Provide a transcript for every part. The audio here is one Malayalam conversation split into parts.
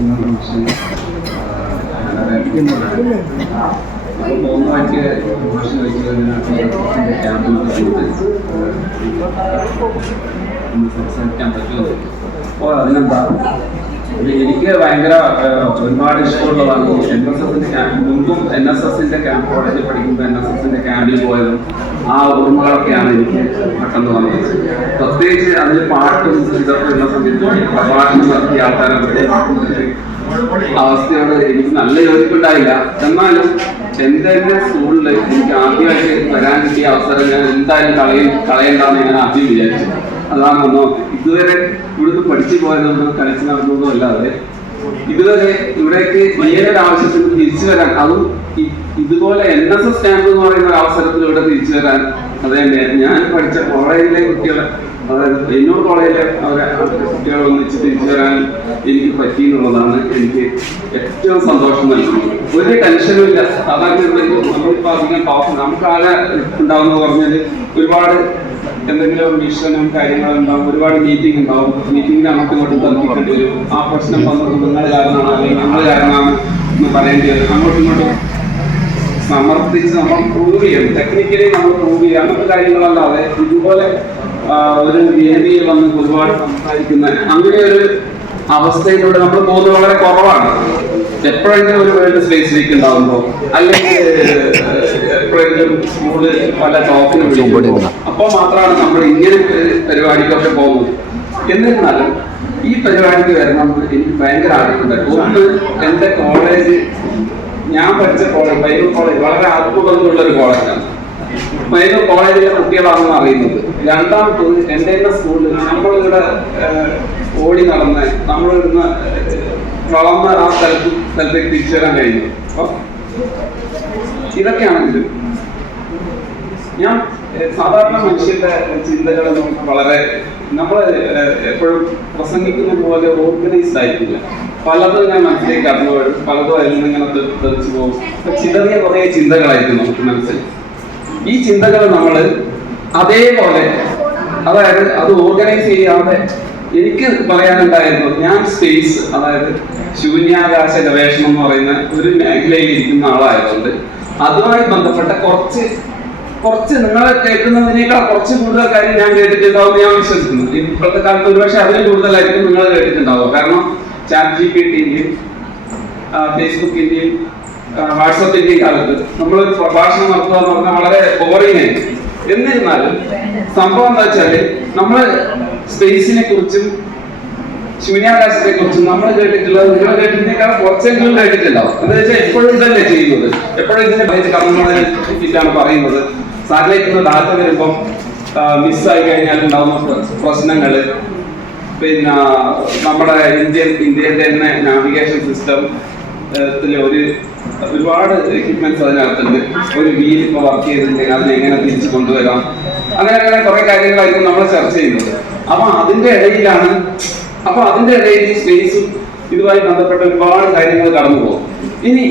ഇന്നത്തെ ഫംഗ്ഷൻ അപ്പോൾ മൂന്ന് മണിക്ക് ഫംഗ്ഷൻ വെച്ച് കഴിഞ്ഞാൽ ക്യാമ്പ് സംസാരിക്കാൻ പറ്റുമോ അപ്പോൾ അതിനെന്താ എനിക്ക് ഭയങ്കര ഒരുപാട് ഇഷ്ടമുള്ളതാണ് എൻ എസ് എസിന്റെ ക്യാമ്പ് മുൻപും എൻ എസ് എസിന്റെ ക്യാമ്പ് കോളേജിൽ പഠിക്കുമ്പോൾ എൻ എസ് എസിന്റെ ക്യാമ്പിൽ പോയതും ആ ഓർമ്മകളൊക്കെയാണ് എനിക്ക് പെട്ടെന്ന് വന്നത്. പ്രത്യേകിച്ച് അതിൽ പാട്ടും ഇതൊക്കെ ഉള്ള സമയത്ത് പ്രഭാഷണം നടത്തിയ ആൾക്കാരെ അവസ്ഥയോട് എനിക്ക് നല്ല യോജിപ്പുണ്ടായില്ല. എന്നാലും എന്റെ തന്നെ സ്കൂളിൽ എനിക്ക് ആദ്യമായിട്ട് വരാൻ കിട്ടിയ അവസരം ഞാൻ എന്തായാലും കളയും കളയണ്ടെന്ന് ഞാൻ ആദ്യം വിചാരിച്ചു. അതാണ് ഒന്നാമത്. ഇതുവരെ ഇവിടുന്ന് പഠിച്ചു പോയതൊന്നും കളിച്ചു നടന്നതൊന്നും അല്ലാതെ ഇതുവരെ ഇവിടേക്ക് വലിയൊരു ആവശ്യത്തിന് തിരിച്ചു വരാൻ അതും ഇതുപോലെ എൻ എസ് എസ് ക്യാമ്പ് എന്ന് പറയുന്ന ഒരു അവസരത്തിൽ ഇവിടെ തിരിച്ചു വരാൻ അത് തന്നെ ഞാൻ പഠിച്ച കോളേജിലെ കുട്ടികളെ അതായത് എന്നോ കോളേജിലെ അവരെ കുട്ടികളെ ഒന്നിച്ച് തിരിച്ചു വരാൻ എനിക്ക് പറ്റി എന്നുള്ളതാണ് എനിക്ക് ഏറ്റവും സന്തോഷം നൽകുന്നത്. ഒരു ടെൻഷനും ഇല്ല. സാധാരണ നമ്മളിപ്പോ അധികം ടോപ്പ് നമുക്ക് ആകെ ഉണ്ടാവുന്ന പറഞ്ഞാൽ ഒരുപാട് എന്തെങ്കിലും മിഷനും കാര്യങ്ങളും ഉണ്ടാവും ഒരുപാട് മീറ്റിംഗ് ഉണ്ടാവും. മീറ്റിംഗിൽ അങ്ങോട്ടും ഇങ്ങോട്ടും തർക്കിക്കേണ്ടി വരും. ആ പ്രശ്നം വന്നത് നിങ്ങൾ കാരണമാണ് അല്ലെങ്കിൽ നമ്മൾ കാരണമാണ് എന്ന് പറയേണ്ടി വരും. അങ്ങോട്ടും ഇങ്ങോട്ടും സമർപ്പിച്ച് നമ്മൾ പ്രൂവ് ചെയ്യും ടെക്നിക്കലി നമ്മൾ പ്രൂവ് ചെയ്യും അങ്ങനത്തെ കാര്യങ്ങളല്ലാതെ ഇതുപോലെ ഒരു വേദിയിൽ വന്ന് ഒരുപാട് സംസാരിക്കുന്ന അങ്ങനെ ഒരു അവസ്ഥയിലൂടെ നമ്മൾ പോകുന്നത് വളരെ കുറവാണ്. എപ്പോഴെങ്കിലും ഒരു വേൾഡ് സ്പേസ് വീക്ക് ഉണ്ടാകുമ്പോൾ അല്ലെങ്കിൽ എപ്പോഴെങ്കിലും സ്കൂൾ പല ടോപ്പിന് വിളിക്കുമ്പോൾ അപ്പോൾ മാത്രമാണ് നമ്മൾ ഇങ്ങനെ പരിപാടിക്കൊക്കെ പോകുന്നത്. എന്നിരുന്നാലും ഈ പരിപാടിക്ക് വരണം എനിക്ക് ഭയങ്കര ആഗ്രഹമുണ്ട്. ഒന്ന് എന്റെ കോളേജ് ഞാൻ പഠിച്ച കോളേജ് ബൈബിൾ കോളേജ് വളരെ ആത്മബന്ധമുള്ള ഒരു കോളേജാണ് ബൈബിൾ കോളേജിലെ കുട്ടികളാണെന്ന് അറിയുന്നത്. രണ്ടാമത്തത് എന്റെ തന്നെ സ്കൂളിൽ നമ്മളിവിടെ ഓടി നടന്ന് നമ്മളിവിടുന്ന് വളർന്ന ആ സ്ഥലത്ത് സ്ഥലത്തേക്ക് തിരിച്ചു വരാൻ കഴിഞ്ഞു. ഇതൊക്കെയാണ് ഇത് ഞാൻ സാധാരണ മനുഷ്യന്റെ ചിന്തകൾ വളരെ നമ്മൾ എപ്പോഴും പ്രസംഗിക്കുന്ന പോലെ ഓർഗനൈസ്ഡ് ആയിട്ടില്ല. പലതും ഞാൻ മനസ്സിലേക്ക് കടന്നു വരും പലതും അതിൽ നിന്ന് ഇങ്ങനെ തെളിച്ചു പോകും. അപ്പൊ ചിതറിയ കുറേ ചിന്തകളായിരിക്കും നമുക്ക് മനസ്സിൽ. ഈ ചിന്തകൾ നമ്മൾ അതേപോലെ അതായത് അത് ഓർഗനൈസ് ചെയ്യാതെ എനിക്ക് പറയാനുണ്ടായിരുന്നു ഞാൻ സ്പേസ് അതായത് ശൂന്യാകാശ ഗവേഷണം എന്ന് പറയുന്ന ഒരു മേഖലയിൽ ഇരിക്കുന്ന ആളായതുകൊണ്ട് അതുമായി ബന്ധപ്പെട്ട കുറച്ച് കുറച്ച് നിങ്ങളെ കേൾക്കുന്നതിനേക്കാൾ കുറച്ച് കൂടുതൽ കാര്യം ഞാൻ കേട്ടിട്ടുണ്ടാവും ഞാൻ വിശ്വസിക്കുന്നു. ഇപ്പോഴത്തെ കാലത്ത് ഒരുപക്ഷെ അതിൽ കൂടുതലായിരിക്കും നിങ്ങൾ കേട്ടിട്ടുണ്ടാവുക. കാരണം ചാറ്റ് ജി പി ടിന്റെയും ഫേസ്ബുക്കിന്റെയും വാട്സപ്പിന്റെയും കാലത്ത് നമ്മൾ പ്രഭാഷണം നടത്തുക എന്ന് പറഞ്ഞാൽ വളരെ ബോറിംഗ് ആയിരിക്കും. എന്നിരുന്നാലും സംഭവം എന്താ വെച്ചാൽ നമ്മൾ സ്പേസിനെ കുറിച്ചും ശൂന്യാകാശത്തെ കുറിച്ചും നമ്മൾ കേട്ടിട്ടുള്ളത് നിങ്ങൾ കേട്ടിട്ടേക്കാൾ കുറച്ചെങ്കിലും കേട്ടിട്ടുണ്ടാവും. എന്താ വെച്ചാൽ എപ്പോഴും തന്നെ ചെയ്യുന്നത്? എപ്പോഴും ഇതിനെ കടന്നതിനെ പറ്റിയിട്ടാണ് പറയുന്നത്. സാറ്റലൈറ്റിൽ നിന്ന് ഡാറ്റ വരുമ്പം മിസ്സായി കഴിഞ്ഞാൽ ഉണ്ടാവുന്ന പ്രശ്നങ്ങൾ പിന്നെ നമ്മുടെ ഇന്ത്യൻ ഇന്ത്യയുടെ തന്നെ നാവിഗേഷൻ സിസ്റ്റം ഒരു ഒരുപാട് എക്യുപ്മെന്റ്സ് അതിനകത്തുണ്ട്. ഒരു വീൽ ഇപ്പോൾ വർക്ക് ചെയ്തിട്ടുണ്ടെങ്കിൽ അതിനെ എങ്ങനെ തിരിച്ചു കൊണ്ടുവരാം? അങ്ങനെ അങ്ങനെ കുറെ കാര്യങ്ങളായിരിക്കും നമ്മൾ ചർച്ച ചെയ്യുന്നത്. അപ്പൊ അതിന്റെ ഇടയിലാണ് അപ്പൊ അതിന്റെ ഇടയിൽ ഈ സ്പേസും ഇതുമായി ബന്ധപ്പെട്ട ഒരുപാട് കാര്യങ്ങൾ കടന്നു പോകും. ഇനി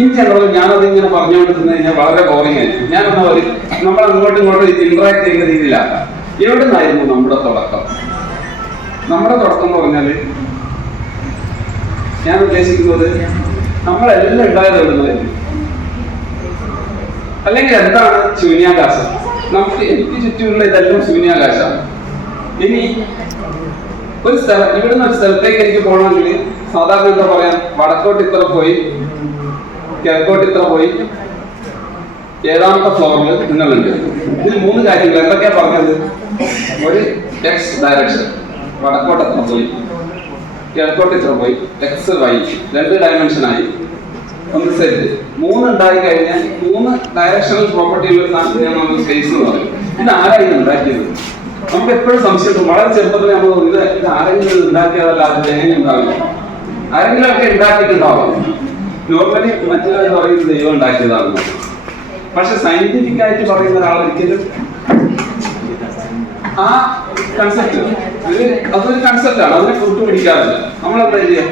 ഇൻ ജനറൽ ഞാനത് ഇങ്ങനെ പറഞ്ഞുകൊണ്ടിരുന്നത് കഴിഞ്ഞാൽ വളരെ ബോറിംഗ് ഞാൻ എന്നാ ഒരു നമ്മൾ അങ്ങോട്ടും ഇങ്ങോട്ടും ഇന്ററാക്ട് ചെയ്യുന്ന രീതിയിലാക്കാം. എവിടെ നിന്നായിരുന്നു നമ്മുടെ തുടക്കം? നമ്മുടെ തുടക്കം എന്ന് പറഞ്ഞാൽ ഞാൻ ഉദ്ദേശിക്കുന്നത് നമ്മളെല്ലാം ഉണ്ടായത് എവിടുന്ന് അല്ലെങ്കിൽ എന്താണ് ശൂന്യാകാശം? നമുക്ക് എനിക്ക് ചുറ്റുമുള്ള ഇതെല്ലാം ശൂന്യാകാശമാണ്. ഇനി ഒരു സ്ഥലം ഇവിടുന്ന് ഒരു സ്ഥലത്തേക്ക് എനിക്ക് പോകണമെങ്കിൽ സാധാരണ എന്താ പറയാ വടക്കോട്ട് ഇത്ര പോയി കിഴക്കോട്ട് ഇത്ര പോയി ഏഴാമത്തെ ഫ്ലോറിൽ നിങ്ങളുണ്ട്. ഇതിൽ മൂന്ന് കാര്യങ്ങൾ എന്തൊക്കെയാ പറഞ്ഞത്? ഒരു എക്സ് ഡയറക്ഷൻ വടക്കോട്ട് എത്ര പോയി കിഴക്കോട്ട് ഇത്ര പോയി എക്സ് വൈ രണ്ട് ഡയമെൻഷൻ ആയി. ഒന്ന് സെറ്റ് മൂന്ന് ഉണ്ടായി കഴിഞ്ഞാൽ മൂന്ന് ഡയറക്ഷണൽ പ്രോപ്പർട്ടി ഉള്ള ഒരു നമ്മൾ സ്പേസ് എന്ന് പറയും. ഇത് ആരായിരുന്നു ഉണ്ടാക്കിയത്? നമുക്ക് എപ്പോഴും സംശയം വളരെ ചെറുപ്പത്തിൽ നമ്മൾ ഇത് ഇത് ആരെങ്കിലും ഉണ്ടാക്കിയതല്ല അത് എങ്ങനെ ഉണ്ടാവില്ല. ആരെങ്കിലും ഒക്കെ ഉണ്ടാക്കിയിട്ടുണ്ടാവും. നോർമലി മറ്റുള്ളവർ പറയുന്നത് ദൈവം ഉണ്ടാക്കിയതാണ്. പക്ഷെ സയന്റിഫിക് ആയിട്ട് പറയുന്ന ഒരാൾ ഒരിക്കലും ആ കൺസെപ്റ്റ് അതൊരു കൺസെപ്റ്റ് ആണ്. അതിനെ കൂട്ടു പിടിക്കാറില്ല. നമ്മൾ എന്താ ചെയ്യുക?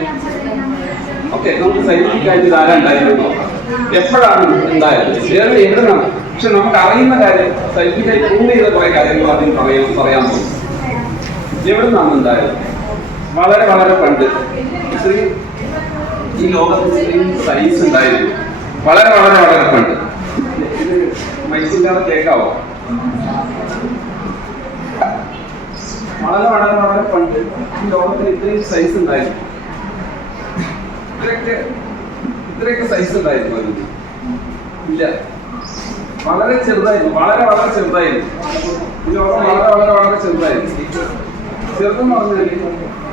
ഓക്കെ നമുക്ക് സയന്റിഫിക് ആയിട്ട് ആരാ ഉണ്ടായിരുന്നു എപ്പോഴാണ് ഉണ്ടായത്? ഏത് പക്ഷെ നമുക്ക് അറിയുന്ന കാര്യം ആയി പ്രൂവ് ചെയ്ത കുറെ കാര്യങ്ങൾ ആദ്യം പറയാൻ പറയാൻ പോകും. എവിടെ നിന്നാണ് ഉണ്ടായത് വളരെ വളരെ പണ്ട് സ്ത്രീ ഈ ലോകത്ത് സ്ത്രീ സൈസ് ഉണ്ടായിരുന്നു. വളരെ വളരെ വളരെ പണ്ട്. മൈക്കില്ലാതെ കേൾക്കാവോ വളരെ വളരെ വളരെ പണ്ട് ഈ ലോകത്തിന് ഇത്രയും സൈസ് ഉണ്ടായിരുന്നു. ഇത്രയൊക്കെ ഇത്രയൊക്കെ സൈസ് ഉണ്ടായിരുന്നു ഇല്ല. വളരെ ചെറുതായിരുന്നു. വളരെ വളരെ ചെറുതായിരുന്നു. ഈ ലോകം വളരെ വളരെ വളരെ ചെറുതായിരുന്നു. ചെറുതെന്ന് പറഞ്ഞാൽ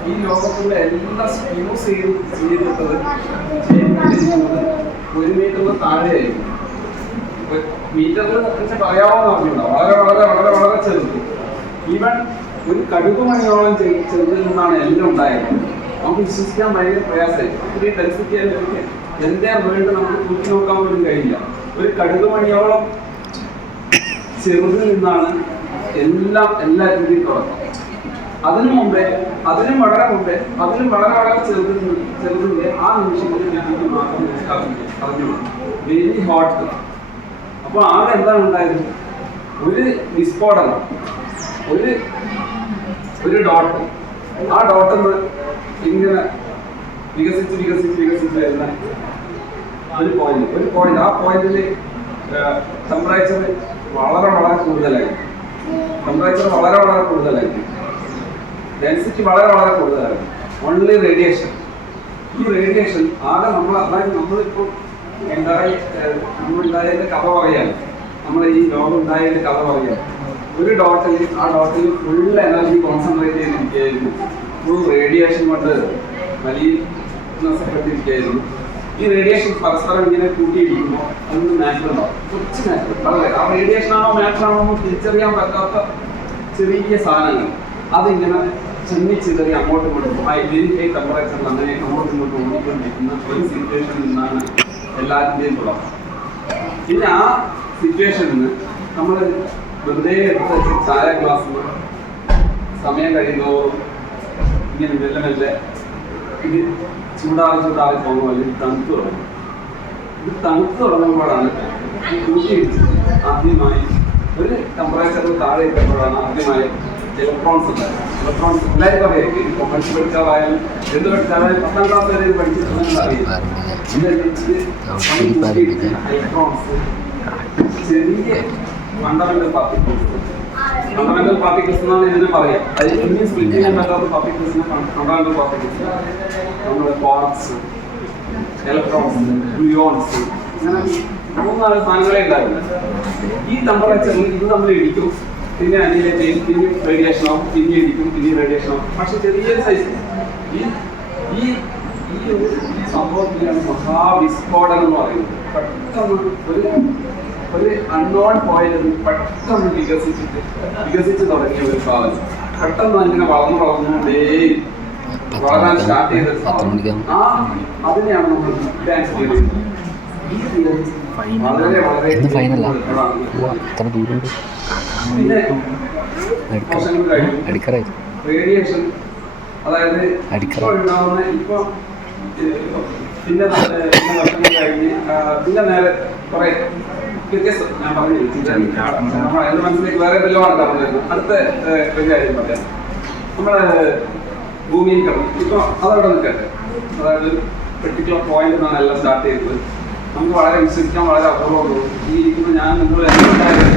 ഈ ലോകത്തിന്റെ എല്ലാ യൂസ് ചെയ്ത് ചെയ്തിട്ടത് ഒരു മീറ്ററിന് താഴെയായിരുന്നു. മീറ്ററിൽ കുറിച്ച് പറയാമോന്ന് പറഞ്ഞിട്ടുണ്ടോ? വളരെ വളരെ വളരെ വളരെ ചെറുത്. ഈവൻ ഒരു കടുക് മണിയോളം ചെറു ചെറുതിൽ നിന്നാണ് എല്ലാം ഉണ്ടായത്. നമുക്ക് വിശ്വസിക്കാൻ ഭയങ്കര പ്രയാസമായി. ഇത്രയും ഡെൻസിറ്റി എന്തേ വേൾഡ് നമുക്ക് തൂക്കി നോക്കാൻ പോലും കഴിയില്ല. ഒരു കടുക് മണിയോളം ചെറുതിൽ നിന്നാണ് എല്ലാം എല്ലാ രീതിയും തുടങ്ങുന്നത് അതിനു മുമ്പേ അതിനും വളരെ മുമ്പേ അതിനും വളരെ വളരെ ചെറുതിൽ നിന്ന് ചെറുതിന്റെ ആ നിമിഷത്തിൽ ഞാൻ മാത്രം അറിഞ്ഞു വെരി ഹോട്ട് അപ്പൊ ആകെ എന്താണ് ഉണ്ടായത്? ഒരു വിസ്ഫോടനം ഒരു ഒരു ഡോട്ട് ആ ഡോട്ട് ഇങ്ങനെ വികസിച്ച് വികസിച്ച് വികസിച്ച് വരുന്ന ഒരു പോയിന്റ് ഒരു പോയിന്റ് ആ പോയിന്റിൽ ടെമ്പറേച്ചർ വളരെ വളരെ കൂടുതലായിരിക്കും ടെമ്പറേച്ചർ വളരെ വളരെ കൂടുതലായിരിക്കും ഡെൻസിറ്റി വളരെ വളരെ കൂടുതലായിരിക്കും ഓൺലി റേഡിയേഷൻ ഈ റേഡിയേഷൻ ആകെ നമ്മൾ അതായത് നമ്മളിപ്പോൾ ഉണ്ടായി നമ്മളുണ്ടായതിന്റെ കഥ പറയാൻ നമ്മൾ ഈ ലോകം ഉണ്ടായതിന്റെ കഥ പറയാൻ ഒരു ഡോട്ടിൽ ആ ഡോട്ടിൽ ഫുൾ എനർജി കോൺസെൻട്രേറ്റ് ചെയ്തിരിക്കുകയായിരുന്നു. ഫുൾ റേഡിയേഷൻ കൊണ്ട് വലിയ നഷ്ടപ്പെട്ടിരിക്കുകയായിരുന്നു ഈ റേഡിയേഷൻ പരസ്പരം ഇങ്ങനെ കൂട്ടിയിടിക്കുമ്പോൾ അതിന് നാച്ചുറൽ ഉണ്ടാവും. കൊച്ചു നാച്ചുറൽ വളരെ. ആ റേഡിയേഷൻ ആണോ മാറ്റർ ആണോ എന്ന് തിരിച്ചറിയാൻ പറ്റാത്ത ചെറിയ സാധനങ്ങൾ. അതിങ്ങനെ ചിന്നിച്ചിതറി അങ്ങോട്ടും ഇങ്ങോട്ടും ഹൈ വെരി ഹൈ ടെമ്പറേച്ചറിൽ അങ്ങനെ അങ്ങോട്ടും ഇങ്ങോട്ടും ഓടിക്കൊണ്ടിരിക്കുന്ന ഒരു സിറ്റുവേഷനിൽ നിന്നാണ് എല്ലാത്തിന്റെയും തുടക്കം. പിന്നെ ആ സിറ്റുവേഷനിൽ നമ്മൾ വെറുതെ എടുത്ത് ചായ ഗ്ലാസ് സമയം കഴിയുന്നതോറും ഇങ്ങനെ മെല്ലെ മെല്ലെ ഇത് ചൂടാറി ചൂടാറി പോകുമ്പോൾ അല്ലെങ്കിൽ തണുത്ത് തുടങ്ങും. ഇത് തണുത്ത് തുടങ്ങുമ്പോഴാണ് കൂട്ടിയിടിച്ച് ആദ്യമായി ഒരു ടെമ്പറേച്ചറിൽ താഴെ എത്തുമ്പോഴാണ് ആദ്യമായി ഇലക്ട്രോൺസ് ഉണ്ടായത് ഇലക്ട്രോൺസ് എല്ലാവരും അറിയാം. ഈ കൊമേഴ്സ് പഠിച്ചാലായാലും എന്ത് പഠിച്ചാലായാലും പത്താം ക്ലാസ് വരെ പഠിച്ചിട്ടുണ്ടെങ്കിൽ അറിയില്ല ഇലക്ട്രോൺസ് ചെറിയ ഫണ്ടമെന്റൽ പാർട്ടിക്കിൾസ്. ഫണ്ടമെന്റൽ പാർട്ടിക്കിൾസ് എന്നാണ് ഇതിനെ പറയാം അത് ഇനി സ്പ്ലിറ്റ് ചെയ്യാൻ പറ്റാത്ത പാർട്ടിക്കിൾസിനെ ഫണ്ടമെന്റൽ പാർട്ടിക്കിൾസ് നമ്മുടെ ക്വാർക്സ് ഇലക്ട്രോൺസ് ഗ്ലൂയോൺസ് അങ്ങനെ മൂന്നാൽ സാധനങ്ങളെ ഉണ്ടാവില്ല ഈ ടെമ്പറേച്ചറിൽ ഇത് നമ്മൾ ഇടിക്കും. പിന്നെ അതിലെ ചെയ്യും പിന്നെ റേഡിയേഷൻ ആവും പിന്നെ ഇടിക്കും പിന്നെ റേഡിയേഷൻ ആവും. പക്ഷെ ചെറിയ സൈസ് ഈ ഈ ഈ സംഭവത്തിലാണ് മഹാവിസ്ഫോടനം എന്ന് പറയുന്നത്. പെട്ടെന്ന് ഒരു ഒരു അൺനോൺ പോയിന്റ് പെട്ടെന്ന് വികസിച്ചിട്ട് വികസിച്ച് തുടങ്ങിയ ഒരു സാധനം. പെട്ടെന്ന് അങ്ങനെ വളർന്നു വളർന്നുകൊണ്ടേ വളരാൻ സ്റ്റാർട്ട് ചെയ്ത സാധനം. ആ അതിനെയാണ് നമ്മൾ ഡാൻസ് ചെയ്യുന്നത് വളരെ വളരെ പിന്നെ റേഡിയേഷൻ അതായത്. ഇപ്പോൾ ഉണ്ടാവുന്ന ഇപ്പൊ പിന്നെ പിന്നെ നേരെ കുറെ വ്യത്യസ്ത. ഞാൻ പറഞ്ഞു നമ്മൾ അതിന്റെ മനസ്സിലേക്ക് വേറെ വല്ലതുമാണ് പറഞ്ഞത് അടുത്ത? ഒരു കാര്യം പറയാം. നമ്മൾ ഭൂമിയിൽ കിടന്നു. ഇപ്പൊ അതവിടെ നിൽക്കട്ടെ. അതായത് പെർട്ടിക്കുലർ പോയിന്റ് നിന്നാണ് എല്ലാം സ്റ്റാർട്ട് ചെയ്തത്. നമുക്ക് വളരെ വിശ്വസിക്കാൻ വളരെ അപൂർവമുള്ളൂ. ഈ ഇരിക്കുന്ന ഞാൻ നിങ്ങൾ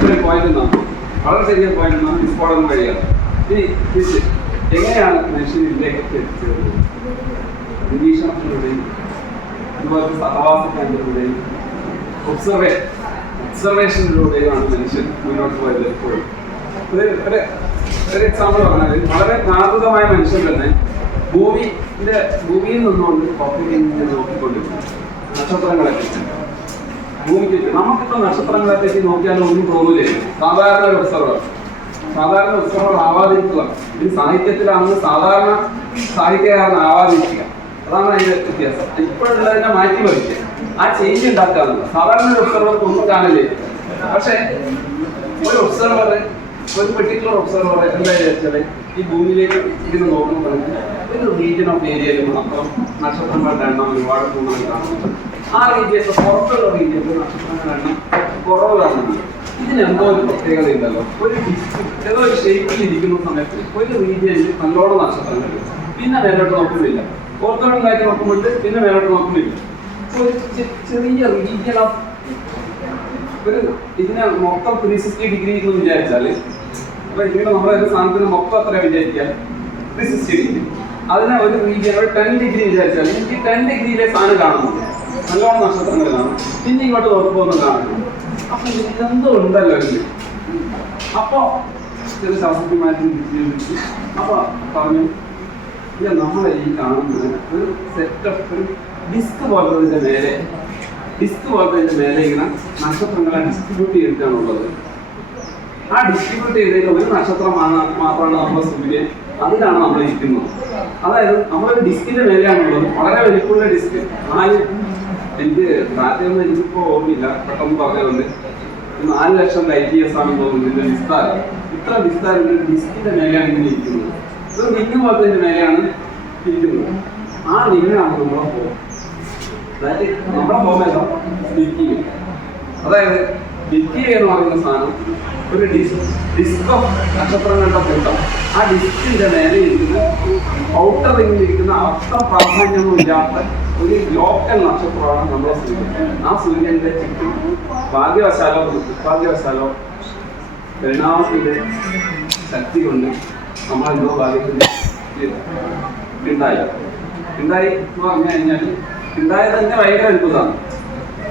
ഒരു പോയിന്റ് നിന്നാണ്. വളരെ ചെറിയ പോയിന്റ് നിന്നാണ് ഇപ്പോഴൊന്നും കഴിയാതെ ഇനി തിരിച്ച് എങ്ങനെയാണ് മനുഷ്യൻ ഇതിലേക്ക് എത്തിച്ചത് നിരീക്ഷണത്തിലൂടെയും അതുപോലെ സഹവാസ കേന്ദ്രത്തിലൂടെയും ഒബ്സർവേഷൻ ഒബ്സർവേഷനിലൂടെയാണ് മനുഷ്യൻ മുന്നോട്ട് പോയത് എപ്പോഴും. ഒരു എക്സാമ്പിൾ പറഞ്ഞാൽ വളരെ പ്രാകൃതമായ മനുഷ്യൻ തന്നെ ഭൂമിയുടെ ഭൂമിയിൽ നിന്നുകൊണ്ട് പുറത്തേക്ക് ഇങ്ങനെ നോക്കിക്കൊണ്ടിരുന്നു. നക്ഷത്രങ്ങളെ ഭൂമിക്ക് നമുക്കിപ്പോൾ നമുക്കിപ്പോ നക്ഷത്രങ്ങളെ പറ്റി നോക്കിയാലും ഒന്നും തോന്നില്ലേ സാധാരണ ഒരു സാധാരണ ഒബ്സർവർ ആവാതിരിക്കുക. ഇത് സാഹിത്യത്തിലാണെന്ന് സാധാരണ സാഹിത്യകാരൻ ആവാതിരിക്കുക. അതാണ് അതിന്റെ വ്യത്യാസം. ഇപ്പോഴുള്ളതിനെ മാറ്റി മറിക്കുക ആ ചേഞ്ച് ഉണ്ടാക്കാറുണ്ട് സാധാരണ ഒരു ഒബ്സർവർക്ക് ഒന്നും കാണില്ലേ? പക്ഷെ ഒരു ഒബ്സർവർ ഒരു പെർട്ടിക്കുലർ ഒബ്സർവർ എന്താ വിചാരിച്ചാൽ ഈ ഭൂമിയിലേക്ക് ഇങ്ങനെ നോക്കുമ്പോൾ ഒരു റീജിയൻ ഓഫ് ഏരിയയിൽ മാത്രം നക്ഷത്രങ്ങളുടെ എണ്ണം ഒരുപാട് കൂടുതൽ കാണുന്നു. ആ റീജിയനിൽ പുറത്തുള്ള റീജിയനിൽ നക്ഷത്രങ്ങളുടെ എണ്ണം കുറവ് കാണുന്നുണ്ട് ഇതിന് എന്തോ ഒരു പ്രത്യേകത ഉണ്ടല്ലോ. ഒരു ഡിസ്ട്രിക്ട് ഏതോ ഒരു ഷേപ്പിൽ ഇരിക്കുന്ന സമയത്ത് ഒരു റീജിയനിൽ നല്ലോണം നക്ഷത്രങ്ങൾ പിന്നെ മേലോട്ട് നോക്കുന്നില്ല. ഓർത്തോണലായിട്ട് നോക്കുമ്പോൾ പിന്നെ മേലോട്ട് നോക്കുന്നില്ല. ഇതിനെ മൊത്തം ത്രീ സിക്സ്റ്റി ഡിഗ്രി എന്ന് വിചാരിച്ചാൽ അപ്പൊ ഇങ്ങനെ നമ്മുടെ സാധനത്തിന് മൊത്തം അത്ര വിചാരിക്കാം ത്രീ സിക്സ്റ്റി ഡിഗ്രി അതിനെ ഒരു റീജിയൻ ഒരു ടെൻ ഡിഗ്രി വിചാരിച്ചാൽ എനിക്ക് ടെൻ ഡിഗ്രിയിലെ സാധനം കാണുന്നുണ്ട് നല്ലോണം നക്ഷത്രങ്ങൾ കാണും. പിന്നെ ഇങ്ങോട്ട് ഒന്നും കാണുന്നു. അപ്പൊ ഇതെന്തോ ഉണ്ടല്ലോ ഇതിൽ അപ്പൊ ചില ശാസ്ത്രജ്ഞന്മാരും അപ്പൊ പറഞ്ഞു ഇല്ല നമ്മളെ ഈ കാണുന്നത് ഒരു സെറ്റ് ഓഫ് ഒരു ഡിസ്ക് പോലത്തെ മേലെ ഡിസ്ക് പോലത്തെ മേലെ ഇങ്ങനെ നക്ഷത്രങ്ങളെ ഡിസ്ട്രിബ്യൂട്ട് ചെയ്തിട്ടാണുള്ളത്. ആ ഡിസ്ട്രിബ്യൂട്ട് ചെയ്തതിൽ ഒരു നക്ഷത്രമാണ് മാത്രമാണ് നമ്മുടെ സൂര്യൻ അതിലാണ് നമ്മൾ ഇരിക്കുന്നത്. അതായത് നമ്മളൊരു ഡിസ്കിന്റെ മേലെയാണുള്ളത്. വളരെ വലിപ്പമുള്ള ഡിസ്ക് നാല് എനിക്ക് ഡാറ്റയൊന്നും എനിക്കിപ്പോ ഓർമ്മയില്ല. പെട്ടെന്ന് പറഞ്ഞതുകൊണ്ട്. നാല് ലക്ഷം ലൈറ്റ് ഇയേഴ്സ് ആണെന്ന് തോന്നുന്നു വിസ്താരം ഇത്ര വിസ്താരം ഒരു ഡിസ്കിന്റെ മേലെയാണ് ഇങ്ങനെ ഇരിക്കുന്നത്. ഒരു റിങ് പോലത്തെ മേലെയാണ് ഇരിക്കുന്നത്. ആ റിങ്ങാണ് നമ്മളെ അതായത് ഡിക്കി എന്ന് പറയുന്ന സാധനം ഒരു ഡിസ് ഡിസ്ക് ഓഫ് നക്ഷത്രങ്ങളുടെ കൂട്ടം. ആ ഡിസ്കിന്റെ നേരെ ഇരിക്കുന്ന ഔട്ടർ റിംഗിൽ ഇരിക്കുന്ന പ്രാധാന്യമൊന്നും ഇല്ലാത്ത ഒരു ലോക്കൽ നക്ഷത്രമാണ് നമ്മുടെ സൂര്യൻ. ആ സൂര്യന്റെ ചുറ്റും ഭാഗ്യവശാലോ ഭാഗ്യവശാലോ പരിണാമത്തിന്റെ ശക്തി കൊണ്ട് നമ്മളെന്തോ ഭാഗ്യത്തിന് ഉണ്ടായി ഉണ്ടായി എന്ന് പറഞ്ഞു കഴിഞ്ഞാൽ ഉണ്ടായത് തന്നെ ഭയങ്കര അത്ഭുതമാണ്.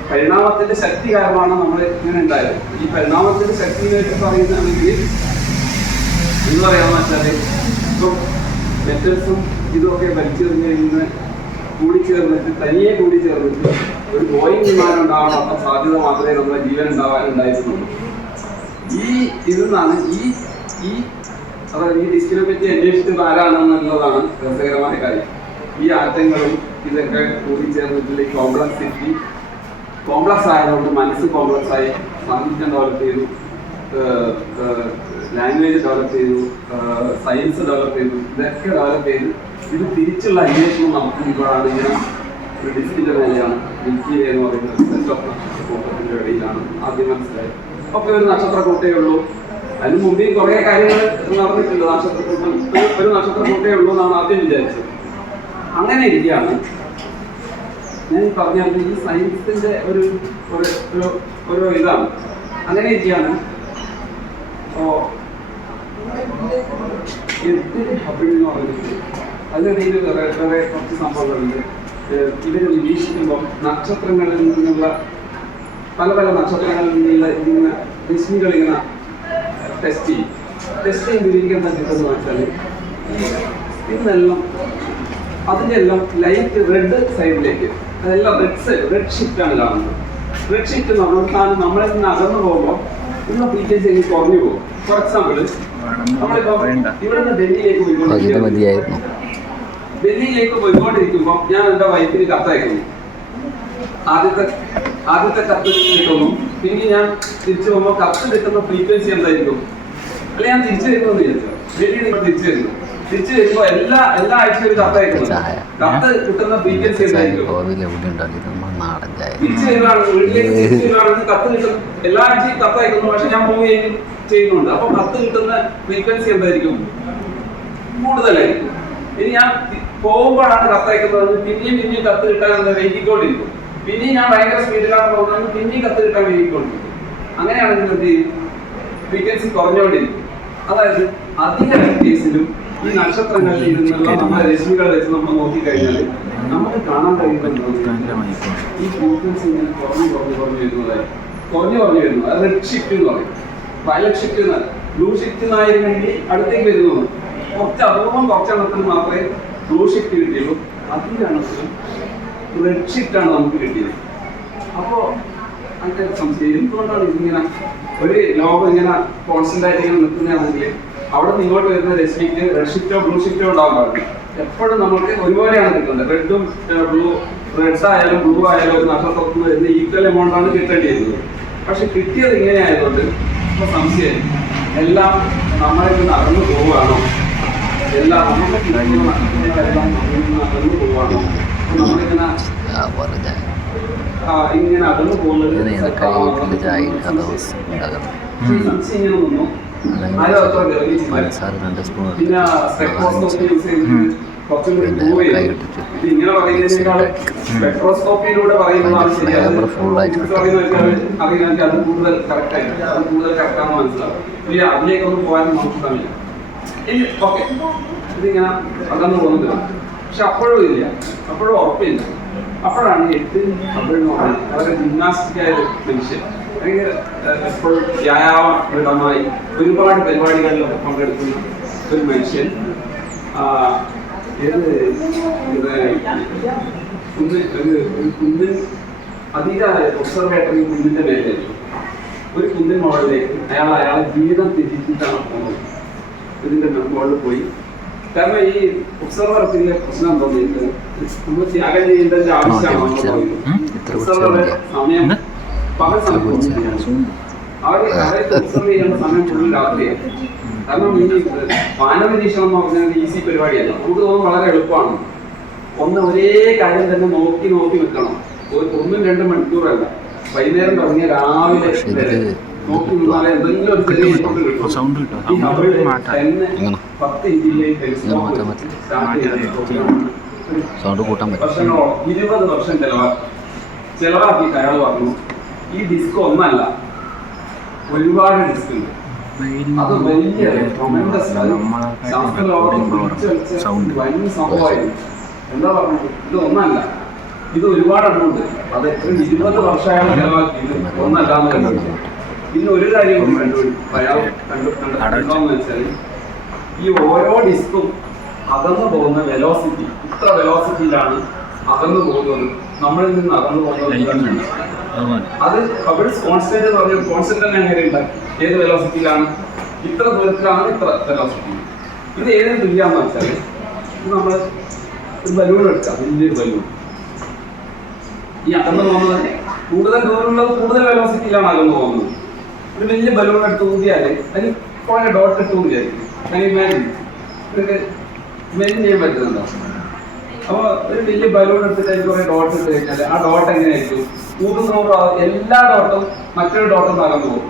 പരിണാമത്തിന്റെ ശക്തി കാരണമാണ് നമ്മൾ ഇങ്ങനെ ഉണ്ടായത്. ഈ പരിണാമത്തിന്റെ ശക്തി പറയുന്നതാണെങ്കിൽ എന്ന് പറയാന്ന് വെച്ചാൽ ഇപ്പം മെറ്റൽസും ഇതൊക്കെ വലിച്ചെറിഞ്ഞ് കഴിയുന്ന കൂടിച്ചേർന്നിട്ട് തനിയെ കൂടിച്ചേർന്നിട്ട് ഒരു ബോയിങ് വിമാനം ഉണ്ടാവണം അത്ര സാധ്യത മാത്രമേ നമ്മുടെ ജീവൻ ഉണ്ടാവാൻ ഈ നിന്നാണ് ഈ ഈ അതായത് ഈ ഡിസ്കിനെ പറ്റി അന്വേഷിച്ചത് ആരാണെന്നുള്ളതാണ് രസകരമായ കാര്യം. ഈ ആറ്റങ്ങളും ഇതൊക്കെ കൂടിച്ചേർന്നിട്ടുള്ള ഈ കോംപ്ലക്സിറ്റി കോംപ്ലക്സ് ആയതുകൊണ്ട് മനസ്സ് കോംപ്ലക്സ് ആയി സാഹിത്യം ഡെവലപ്പ് ചെയ്തു ലാംഗ്വേജ് ഡെവലപ്പ് ചെയ്തു സയൻസ് ഡെവലപ്പ് ചെയ്തു ഇതൊക്കെ ഡെവലപ്പ് ചെയ്തു ഇത് തിരിച്ചുള്ള അന്വേഷണം നമുക്ക് ഇങ്ങനെ ഒരു ഡിസ്കിന്റെ മേലെയാണ് ഡിസ്കി എന്ന് പറയുന്നത് സെറ്റ് ഓഫ് ഇടയിലാണ് ആദ്യം മനസ്സിലായത്. ഒക്കെ ഒരു നക്ഷത്രക്കൂട്ടേ ഉള്ളൂ. അതിന് മുമ്പേ കുറേ കാര്യങ്ങൾ നടന്നിട്ടുണ്ട് നക്ഷത്രക്കൂട്ടം. ഒരു നക്ഷത്രക്കൂട്ടേ ഉള്ളൂ എന്നാണ് ആദ്യം വിചാരിച്ചത്. അങ്ങനെ ഇരിക്കുകയാണ്. ഞാൻ ഈ പറഞ്ഞ ഈ സയൻസിന്റെ ഒരു ഒരു ഒരു ഇതാണ്. അങ്ങനെ ഇരിക്കുകയാണ്. ഓ എന്തൊരു ഹബിൾ പറഞ്ഞിട്ട് അതിനിടയിൽ വേറെ വേറെ കുറച്ച് സംഭവങ്ങളുണ്ട്. ഇവർ നിരീക്ഷിക്കുമ്പോൾ നക്ഷത്രങ്ങളിൽ നിന്നുള്ള പല പല നക്ഷത്രങ്ങളിൽ നിന്നുള്ള ഇങ്ങനെ രശ്മികൾ ഇങ്ങനെ ടെസ്റ്റ് ചെയ്യും. ടെസ്റ്റ് ചെയ്തിരിക്കുന്ന കിട്ടുന്ന വെച്ചാൽ ഇന്നെല്ലാം അതിന്റെ എല്ലാം ലൈറ്റ് റെഡ് സൈഡിലേക്ക് അതെല്ലാം റെഡ് റെഡ് ഷിഫ്റ്റ് ആണ് കാണുന്നത്. റെഡ് ഷിഫ്റ്റ് എന്ന് പറഞ്ഞാൽ സാധനം നമ്മളിൽ നിന്ന് അകന്നു പോകുമ്പോൾ ഉള്ള ഫീച്ചേഴ്സ് എനിക്ക് കുറഞ്ഞു പോകും. ഫോർ എക്സാമ്പിൾ നമ്മളിപ്പോ ഇവിടുന്ന് ഡൽഹിയിലേക്ക് പോയിക്കൊണ്ടിരിക്കുന്നു ഡൽഹിയിലേക്ക് പോയിക്കൊണ്ടിരിക്കുമ്പോൾ ഞാൻ എന്റെ വൈഫിന് കത്തയക്കുന്നു. ആദ്യത്തെ ആദ്യത്തെ കത്ത് കിട്ടുന്നു. പിന്നെ ഞാൻ തിരിച്ചു പോകുമ്പോൾ കത്ത് കിട്ടുന്ന ഫ്രീക്വൻസി എന്തായിരിക്കും? അല്ലെ ഞാൻ തിരിച്ചു വരുമെന്ന് വിചാരിച്ചു ഡൽഹിയിൽ നിന്ന് തിരിച്ചു വരുന്നു. തിരിച്ചു വരുമ്പോ എല്ലാ എല്ലാ ആഴ്ചയും ഒരു കത്ത് കത്ത് കിട്ടുന്ന ഫ്രീക്വൻസി ചായ തിരിച്ചു വരുവാണ് വീട്ടിലേക്ക് തിരിച്ചു വരുവാണെങ്കിൽ കത്ത് കിട്ടും. എല്ലാ ആഴ്ചയും കത്ത് അയക്കുന്നു പക്ഷെ ഞാൻ മൂവ് ചെയ്യുന്നുണ്ട്. അപ്പൊ കത്ത് കിട്ടുന്ന ഫ്രീക്വൻസി എന്തായിരിക്കും? കൂടുതലായിരിക്കും. ഇനി ഞാൻ പോകുമ്പോഴാണ് കത്ത് അയക്കുന്നത്. പിന്നെയും പിന്നെയും കത്ത് കിട്ടാൻ വൈകിക്കൊണ്ടിരിക്കും. പിന്നെയും ഞാൻ ഭയങ്കര സ്പീഡിലാണ് പോകുന്നത്. പിന്നെയും കത്ത് കിട്ടാൻ വൈകിക്കൊണ്ടിരിക്കും. അങ്ങനെയാണെങ്കിൽ എന്ത് ചെയ്യും? ഫ്രീക്വൻസി കുറഞ്ഞുകൊണ്ടിരിക്കും. അതായത് അധിക കേസിലും ഈ നക്ഷത്രങ്ങളിൽ ഇരുന്നുള്ള നമ്മുടെ രശ്മികൾ വെച്ച് നമ്മൾ നോക്കിക്കഴിഞ്ഞാൽ നമുക്ക് കാണാൻ കഴിയുന്നത് ഈ ഫ്രീക്വൻസി ഇങ്ങനെ കുറഞ്ഞു കുറഞ്ഞു കുറഞ്ഞു വരുന്നത് കുറഞ്ഞു കുറഞ്ഞു വരുന്നത്. അത് റെഡ് ഷിഫ്റ്റ് എന്ന് പറയും. വയലറ്റ് ഷിഫ്റ്റ് എന്ന് ബ്ലൂ ഷിഫ്റ്റ് എന്നായിരുന്നെങ്കിൽ അടുത്തേക്ക് വരുന്നു കുറച്ച് അപൂർവം കുറച്ചെണ്ണത്തിന് മാത്രമേ ബ്ലൂ ഷിഫ്റ്റ് കിട്ടിയുള്ളൂ. അതിലെണ്ണത്തിലും റെഡ് ഷിഫ്റ്റ് ആണ് നമുക്ക് കിട്ടിയത്. അപ്പോ അതിന്റെ സംശയം എന്തുകൊണ്ടാണ് ഇതിങ്ങനെ ഒരു ലോകം ഇങ്ങനെ കോൺസ്റ്റന്റ് ആയിട്ട് ഇങ്ങനെ നിൽക്കുന്നതാണെങ്കിൽ അവിടെ നിന്ന് ഇങ്ങോട്ട് വരുന്ന രശ്മിക്ക് റെഡ് ഷിഫ്റ്റോ ബ്ലൂ ഷിഫ്റ്റോ ഉണ്ടാവാൻ പാടില്ല എപ്പോഴും നമുക്ക് ഒരുപോലെയാണ് കിട്ടുന്നത്. റെഡും ബ്ലൂ റെഡ് ആയാലും ബ്ലൂ ആയാലും ഒരു നക്ഷത്രത്തിൽ നിന്ന് വരുന്ന ഈക്വൽ എമൗണ്ട് ആണ് കിട്ടേണ്ടിയിരുന്നത്. പക്ഷെ കിട്ടിയത് ഇങ്ങനെ ആയതുകൊണ്ട് ഇപ്പൊ സംശയം. എല്ലാം നമ്മളെ നടന്നു അകന്നു പോവുകയാണോ? എല്ലാം നമുക്ക് കിട്ടുന്ന നക്ഷത്രങ്ങളെല്ലാം നമ്മളിൽ നിന്ന് അകന്നു പോവുകയാണോ? നമ്മളിങ്ങനെ ഇങ്ങനെ അകന്നു പോകുന്നത് സംശയം. ഇങ്ങനെ നിന്നു പഞ്ചസാര രണ്ട് സ്പൂൺ പിന്നെ സമയമില്ല. ഇല്ല ഓക്കെ ഇതിങ്ങനെ അകന്നു പോകുന്നത് പക്ഷെ അപ്പോഴും ഇല്ല. അപ്പോഴും ഉറപ്പില്ല. അപ്പോഴാണ് എട്ട് പറഞ്ഞാൽ വളരെ ജിംനാസ്റ്റിക് ആയ മനുഷ്യൻ. എപ്പോഴും വ്യായാമപരമായി ഒരുപാട് പരിപാടികളിലൊക്കെ പങ്കെടുക്കുന്ന ഒരു മനുഷ്യൻ ഏത് കുന്ന് ഒരു കുന്നിൻ അധിക ഒബ്സർവേറ്ററി കുന്നിന്റെ മേലേക്ക് ഒരു കുന്നിൻ മുകളിലേക്ക് അയാൾ അയാളെ ജീവിതം തിരിച്ചിട്ടാണ് പോകുന്നത് ഇതിന്റെ മുകളിൽ പോയി കാരണം ഈ ഒബ്സർവറത്തിന്റെ പ്രശ്നം തോന്നിയിട്ട് നമ്മൾ ത്യാഗം ചെയ്യേണ്ടതിന്റെ ആവശ്യമാണ് സമയം എന്ത്? പകൽ അവർ ചെയ്യേണ്ട സമയം രാത്രിയാണ് കാരണം ഈ വാന നിരീക്ഷണം എന്ന് പറഞ്ഞാൽ ഈസി പരിപാടിയല്ല. നമുക്ക് തോന്നും വളരെ എളുപ്പമാണ്. ഒന്ന് ഒരേ കാര്യം തന്നെ നോക്കി നോക്കി വെക്കണം ഒരു- ഒന്നും രണ്ടും മണിക്കൂറല്ല. വൈകുന്നേരം തുടങ്ങിയ രാവിലെ നോക്കി നിന്നാലേ എന്തെങ്കിലും ഒരു ചെറിയ കിട്ടും. ഈ തന്നെ. പത്ത് ഇരുപത് വർഷം ചെലവാക്കി ചെലവാക്കി കയറുവാക്കുന്നു പറഞ്ഞു. ഈ ഡിസ്ക് ഒന്നല്ല. ഒരുപാട് ഡിസ്ക് ഉണ്ട്. അത് വലിയ ശാസ്ത്ര ലോകത്തെ സൗണ്ട് സംഭവമായിരുന്നു എന്താ പറഞ്ഞത്? ഇത് ഒന്നല്ല. ഇത് ഒരുപാട് എണ്ണമുണ്ട് അത് ഇരുപത് വർഷമായാണ് ചെലവാക്കിയത് ഒന്നല്ല എന്ന് കണ്ടു. ഇന്ന് ഒരു കാര്യം കൂടി കണ്ടുപിടി കണ്ടു. കണ്ടെന്ന് വെച്ചാൽ ഈ ഓരോ ഡിസ്കും അകന്നു പോകുന്ന വെലോസിറ്റി ഇത്ര വെലോസിറ്റിയിലാണ് അകന്നു പോകുന്നത്. നമ്മളിൽ നിന്ന് അകന്നു പോകുന്നത് അത് കബിൾസ് കോൺസ്റ്റന്റ് എന്ന് പറഞ്ഞ കോൺസ്റ്റന്റ് തന്നെ അങ്ങനെ ഉണ്ട്? ഏത് വെലോസിറ്റിയിലാണ് ഇത്ര ദൂരത്തിലാണ് ഇത്ര വെലോസിറ്റി ഇത് ഏത് തുല്യാന്ന് വെച്ചാൽ ഇത് നമ്മൾ ഒരു ബലൂൺ എടുക്കാം. വലിയൊരു ബലൂൺ ഈ അകന്നു പോകുന്നത് കൂടുതൽ ദൂരമുള്ളത് കൂടുതൽ വെലോസിറ്റിയിലാണ് അകന്നു പോകുന്നത്. ഒരു വലിയ ബലൂൺ എടുത്ത് ഊതിയാൽ അതിന് കുറെ ഡോട്ട് ഇട്ട് ഊതിയായിരിക്കും ഞാൻ ഇമാജിൻ നിങ്ങൾക്ക് ഇമാജിൻ ചെയ്യാൻ പറ്റുന്നുണ്ടോ? അപ്പോൾ ഒരു വലിയ ബലൂൺ എടുത്തിട്ട് അതിൽ കുറെ ഡോട്ട് ഇട്ട് ആ ഡോട്ട് എങ്ങനെയായിരിക്കും? ഊതുന്നൂറ് എല്ലാ ഡോട്ടും മറ്റൊരു ഡോട്ടും അകന്നു പോകും.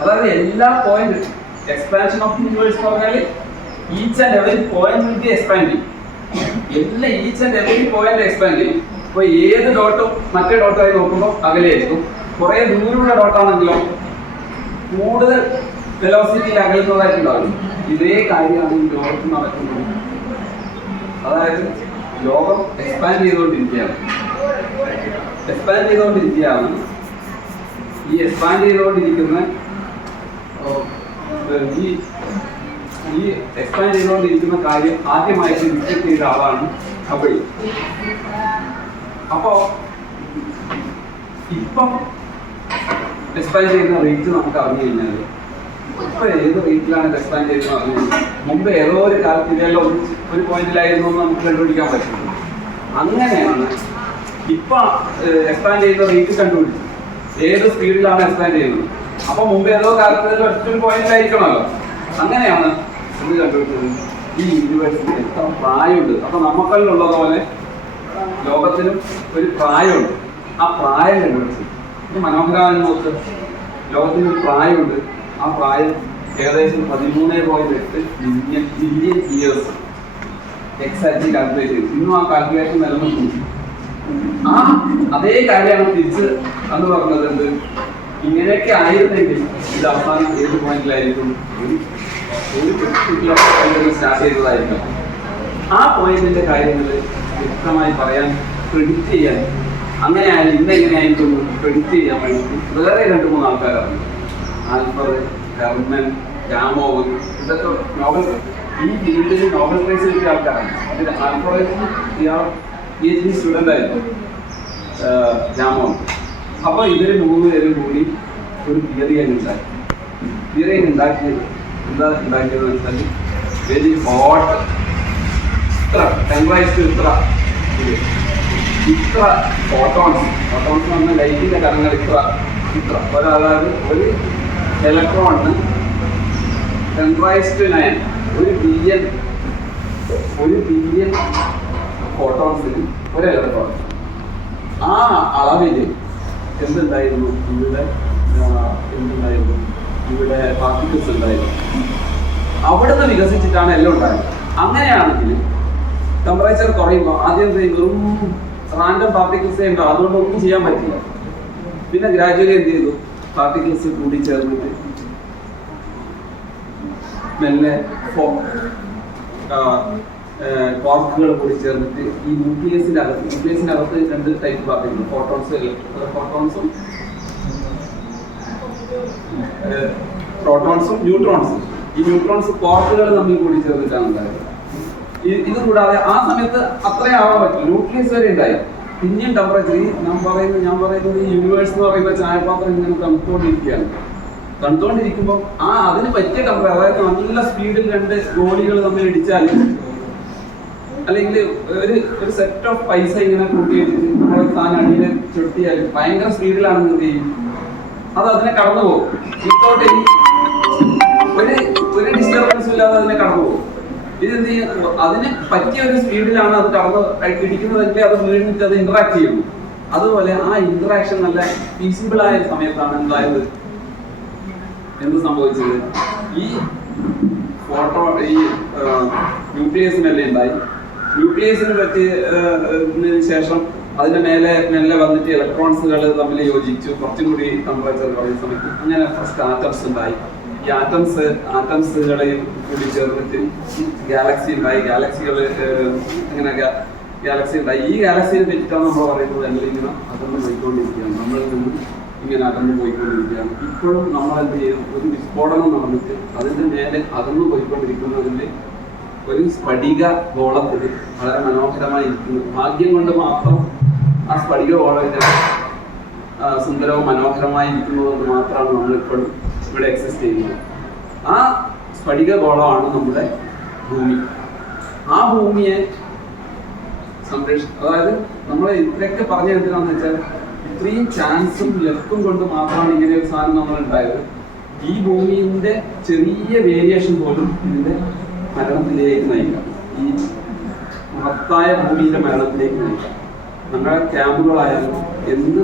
അതായത് എല്ലാ പോയിന്റ് എക്സ്പാൻഷൻ ഓഫ് യൂണിവേഴ്സ് എന്ന് പറഞ്ഞാൽ each and every point will be expanding എല്ലാ each and every point expand ചെയ്യും. അപ്പോൾ ഏത് ഡോട്ടും മറ്റേ ഡോട്ടായി നോക്കുമ്പോൾ അകലെയായിരിക്കും. കുറേ ദൂരമുള്ള ഡോട്ടാണെങ്കിലോ കൂടുതൽ വെലോസിറ്റിയിൽ അകലുന്നതായിട്ടുണ്ടാവും ഇതേ കാര്യമാണ് ഈ ലോകത്ത് നടക്കുന്നത്. അതായത് ലോകം എക്സ്പാൻഡ് ചെയ്തുകൊണ്ടിരിക്കുകയാണ്. എക്സ്പാൻഡ് ചെയ്തുകൊണ്ടിരിക്കുകയാണ്. ഈ എക്സ്പാൻഡ് ചെയ്തുകൊണ്ടിരിക്കുന്ന ഈ ഈ എക്സ്പാൻഡ് ചെയ്തുകൊണ്ടിരിക്കുന്ന കാര്യം ആദ്യമായിട്ട് ഡിറ്റക്ട് ചെയ്ത ആളാണ് കബഡി അപ്പോ ഇപ്പം എക്സ്പാൻഡ് ചെയ്യുന്ന റേറ്റ് നമുക്ക് അറിഞ്ഞു കഴിഞ്ഞാൽ ഇപ്പൊ ഏത് റേറ്റിലാണ് എക്സ്പാൻഡ് ചെയ്യുന്നത് മുമ്പ് ഏതോ ഒരു കാലത്ത് ഒരു പോയിന്റിലായിരുന്നു എന്ന് നമുക്ക് കണ്ടുപിടിക്കാൻ പറ്റും അങ്ങനെയാണ് ഇപ്പൊ എക്സ്പാൻഡ് ചെയ്യുന്ന റേറ്റ് കണ്ടുപിടിച്ചു ഏത് സ്പീഡിലാണ് എക്സ്പാൻഡ് ചെയ്യുന്നത്? അപ്പൊ മുമ്പ് ഏതോ കാലത്ത് ഒറ്റ പോയിന്റ് പോയിന്റിലായിരിക്കണമല്ലോ. അങ്ങനെയാണ് ഇത് കണ്ടുപിടിച്ചത്. ഈ യൂണിവേഴ്സിറ്റി എത്ര പ്രായമുണ്ട്? അപ്പൊ നമുക്കല്ലുള്ളത് പോലെ ലോകത്തിനും ഒരു പ്രായമുണ്ട്. ആ പ്രായം കണ്ടുപിടിച്ചു ഇത് മനോഹരമായി നോക്ക്. ലോകത്തിന് ഒരു പ്രായമുണ്ട്. ആ പ്രായം ഏകദേശം പതിമൂന്ന് പോയിന്റ് എട്ട് million billion years exactly calculate ചെയ്തു. ഇന്നും ആ കാൽക്കുലേഷൻ നിലനിൽക്കും ആ അതേ കാര്യമാണ് തിരിച്ച് അന്ന് പറഞ്ഞത് എന്ത്? ഇങ്ങനെയൊക്കെ ആയിരുന്നെങ്കിൽ ഇത് അവസാനം ഏത് പോയിന്റിലായിരിക്കും ഒരു പെർട്ടിക്കുലർ സ്റ്റാർട്ട് ചെയ്തതായിരിക്കും. ആ പോയിന്റിന്റെ കാര്യങ്ങൾ വ്യക്തമായി പറയാൻ പ്രെഡിക്റ്റ് ചെയ്യാൻ അങ്ങനെ ആയാലും ഇന്ന് എങ്ങനെയായിരിക്കും പ്രെഡിക്റ്റ് ചെയ്യാൻ വേണ്ടി വേറെ രണ്ട് മൂന്ന് ആൾക്കാരാണ്. ആൽഫർ കർമ്മൻ രാമോവൻ ഇതൊക്കെ നോബൽ ഈ ഫീൽഡിൽ നോബൽ പ്രൈസ് കിട്ടിയ ആൾക്കാരാണ്. അതിൽ ആൽഫർ ഇയാൾ പി എച്ച് ഡി സ്റ്റുഡന്റ് ആയിരുന്നു. രാമോവൻ അപ്പോൾ ഇവർ മൂന്ന് പേരും കൂടി ഒരു തിയറി അങ്ങ് ഉണ്ടാക്കി. തിയറി അങ്ങ് ഉണ്ടാക്കിയത്. എന്താ ഉണ്ടാക്കിയത് വെച്ചാൽ വെരി ഹോട്ട് ഇത്ര ടെമ്പറേച്ചർ ഇത്ര. ഇത് ഇത്ര ഫോട്ടോൺസ് ഫോട്ടോൺസ് എന്ന് ലൈറ്റിന്റെ കറങ്ങൾ ഇത്ര. ഇത്ര. ഒരു അതായത് ഒരു ഇലക്ട്രോണിന് ടു നയൻ ഒരു ബില്യൺ ഒരു ബില്യൺ ഫോട്ടോൺസിന് ഒരു ഇലക്ട്രോൺ ആ അളവിൽ എന്തുണ്ടായിരുന്നു? ഇവിടെ എന്തുണ്ടായിരുന്നു? ഇവിടെ പാർട്ടിക്കിൾസ് ഉണ്ടായിരുന്നു. അവിടെ നിന്ന് വികസിച്ചിട്ടാണ് എല്ലാം ഉണ്ടായത്. അങ്ങനെയാണെങ്കിൽ ടെമ്പറേച്ചർ കുറയുമ്പോൾ ആദ്യം എന്ത് ചെയ്യും? വെറും റാൻഡം പാർട്ടിക്കിൾസേ ഉണ്ടാവും അതുകൊണ്ട് ഒന്നും ചെയ്യാൻ പറ്റില്ല. പിന്നെ ഗ്രാജുവലി എന്ത് ചെയ്തു? പാർട്ടിക്കിൾസ് കൂടി ചേർന്നിട്ട് മെല്ലെ കോർക്കുകൾ കൂടി ചേർന്നിട്ട് ഈ ന്യൂക്ലിയസിന്റെ അകത്ത് ന്യൂക്ലിയസിന്റെ അകത്ത് രണ്ട് ടൈപ്പ് പാർട്ടിക്കിൾ ഫോട്ടോൺസ് ഫോട്ടോൺസും പ്രോട്ടോൺസും ന്യൂട്രോൺസും ഈ ന്യൂട്രോൺസ് ക്വാർക്കുകൾ തമ്മിൽ കൂടി ചേർന്നിട്ടാണ് ഉണ്ടായത്. ഇത് കൂടാതെ ആ സമയത്ത് അത്രയും ആവാൻ പറ്റില്ല. ന്യൂക്ലിയസ് വരെ ഉണ്ടായി. പിന്നെയും ടെമ്പറേച്ചർ ഈ ഞാൻ പറയുന്നത് ഞാൻ പറയുന്നത് ഈ യൂണിവേഴ്സ് എന്ന് പറയുന്ന ചായപാത്രം ഇങ്ങനെ തണുത്തുകൊണ്ടിരിക്കുകയാണ് തണുത്തുകൊണ്ടിരിക്കുമ്പോൾ ആ അതിന് പറ്റിയ ടെമ്പറേച്ചർ അതായത് നല്ല സ്പീഡിൽ രണ്ട് ഗോളികൾ തമ്മിൽ ഇടിച്ചാൽ അല്ലെങ്കിൽ ഒരു ഒരു സെറ്റ് ഓഫ് പൈസ ഇങ്ങനെ കൂട്ടി വെച്ചിട്ട് നമ്മളെ താൻ അടിയിൽ ചുട്ടിയാൽ ഭയങ്കര സ്പീഡിലാണെന്ന് എന്ത് ചെയ്യും? അത് അതിനെ കടന്നു പോകും. ഒരു ഒരു ഡിസ്റ്റർബൻസ് ഇല്ലാതെ അതിനെ കടന്നു പോകും. ഇതെന്ത് ചെയ്യും? അതിന് പറ്റിയ ഒരു സ്പീഡിലാണ് അത് കടന്ന് ഇടിക്കുന്നതെങ്കിൽ അത് വീണിട്ട് അത് ഇന്ററാക്ട് ചെയ്യും അതുപോലെ ആ ഇന്ററാക്ഷൻ നല്ല ഫീസിബിൾ ആയ സമയത്താണ് എന്തായത്? എന്ത് സംഭവിച്ചത്? ഈ ഫോട്ടോ ഈ ന്യൂക്ലിയസിനല്ലേ ഉണ്ടായി? ന്യൂക്ലിയസിന് പറ്റി ശേഷം അതിന്റെ മേലെ മെല്ലെ വന്നിട്ട് ഇലക്ട്രോൺസുകൾ തമ്മിൽ യോജിച്ചു. കുറച്ചും കൂടി ടെമ്പറേച്ചർ കുറയുന്ന സമയത്ത് അങ്ങനെ ഫസ്റ്റ് ആറ്റംസ് ഉണ്ടായി. ഈ ആറ്റംസ് ആറ്റംസുകളെയും കൂടി ചേർന്നിട്ട് ഗാലക്സി ഉണ്ടായി. ഗാലക്സികൾ അങ്ങനെ ഗാലക്സി ഉണ്ടായി. ഈ ഗാലക്സിയെ പറ്റിയിട്ടാണ് നമ്മൾ പറയുന്നത്. അല്ലെങ്കിൽ അകന്നു പോയിക്കൊണ്ടിരിക്കുകയാണ്. നമ്മളിൽ നിന്ന് ഇങ്ങനെ അകന്നു പോയിക്കൊണ്ടിരിക്കുകയാണ്. ഇപ്പോഴും നമ്മൾ എന്ത് ചെയ്യുന്നു ഒരു വിസ്ഫോടനം നടന്നിട്ട് അതിന്റെ നേരെ അകന്നു പോയിക്കൊണ്ടിരിക്കുന്നതിന്റെ ഒരു സ്ഫടിക ഗോളത്തിൽ വളരെ മനോഹരമായി ഇരിക്കുന്നു. ഭാഗ്യം കൊണ്ട് മാത്രം ആ സ്ഫടിക ഗോളത്തിൽ സുന്ദരവും മനോഹരമായി ഇരിക്കുന്നു എന്ന് മാത്രമാണ് നമ്മളിപ്പോഴും ഇവിടെ എക്സിസ്റ്റ് ചെയ്യുന്നത്. ആ സ്ഫടിക ഗോളമാണ് നമ്മുടെ ഭൂമി. ആ ഭൂമിയെ സംരക്ഷ അതായത് നമ്മൾ ഇത്രയൊക്കെ പറഞ്ഞ എന്തിനാന്ന് വെച്ചാൽ ഇത്രയും ചാൻസും ലക്കും കൊണ്ട് മാത്രമാണ് ഇങ്ങനെ ഒരു സാധനം നമ്മൾ ഉണ്ടായത് ഈ ഭൂമിന്റെ ചെറിയ വേരിയേഷൻ പോലും ഇതിന്റെ മരണത്തിലേക്ക് നയിക്കാം. ഈ മഹത്തായ ഭൂമിയുടെ മരണത്തിലേക്ക് നയിക്കാം. നമ്മുടെ ക്യാമ്പുകളായാലും എന്ത്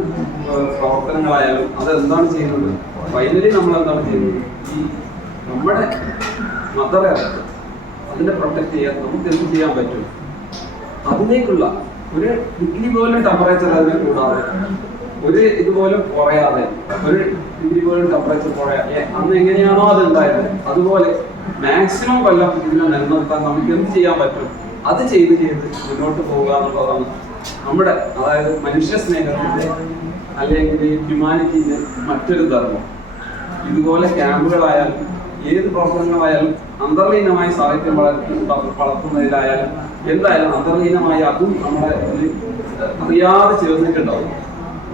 പ്രവർത്തനങ്ങളായാലും അതെന്താണ് ചെയ്യുന്നത്? ഫൈനലി നമ്മൾ എന്താണ് ചെയ്യുന്നത്? ഈ നമ്മുടെ മദർ അതിനെ പ്രൊട്ടക്ട് ചെയ്യാൻ നമുക്ക് എന്ത് ചെയ്യാൻ പറ്റും? അതിലേക്കുള്ള ഒരു ഡിഗ്രി പോലും ടെമ്പറേച്ചർ അതിന് കൂടാതെ ഒരു ഇതുപോലും കുറയാതെ ഒരു ഡിഗ്രി പോലും ടെമ്പറേച്ചർ കുറയാതെ. അന്ന് എങ്ങനെയാണോ അത് ഉണ്ടായത് അതുപോലെ മാക്സിമം കൊല്ലം ഇതിനെ നിലനിർത്താൻ നമുക്ക് എന്ത് ചെയ്യാൻ പറ്റും? അത് ചെയ്ത് ചെയ്ത് മുന്നോട്ട് പോവുക എന്നുള്ളതാണ് നമ്മുടെ അതായത് മനുഷ്യ സ്നേഹത്തിന്റെ അല്ലെങ്കിൽ ഹ്യൂമാനിറ്റിന്റെ മറ്റൊരു ധർമ്മം. ഇതുപോലെ ക്യാമ്പുകളായാലും ഏത് പ്രവർത്തനങ്ങളായാലും അന്തർലീനമായി സാഹിത്യം വളർത്തി വളർത്തുന്നതിലായാലും എന്തായാലും അന്തർലീനമായി അതും ഇതിൽ അറിയാതെ ചേർന്നിട്ടുണ്ടാവും.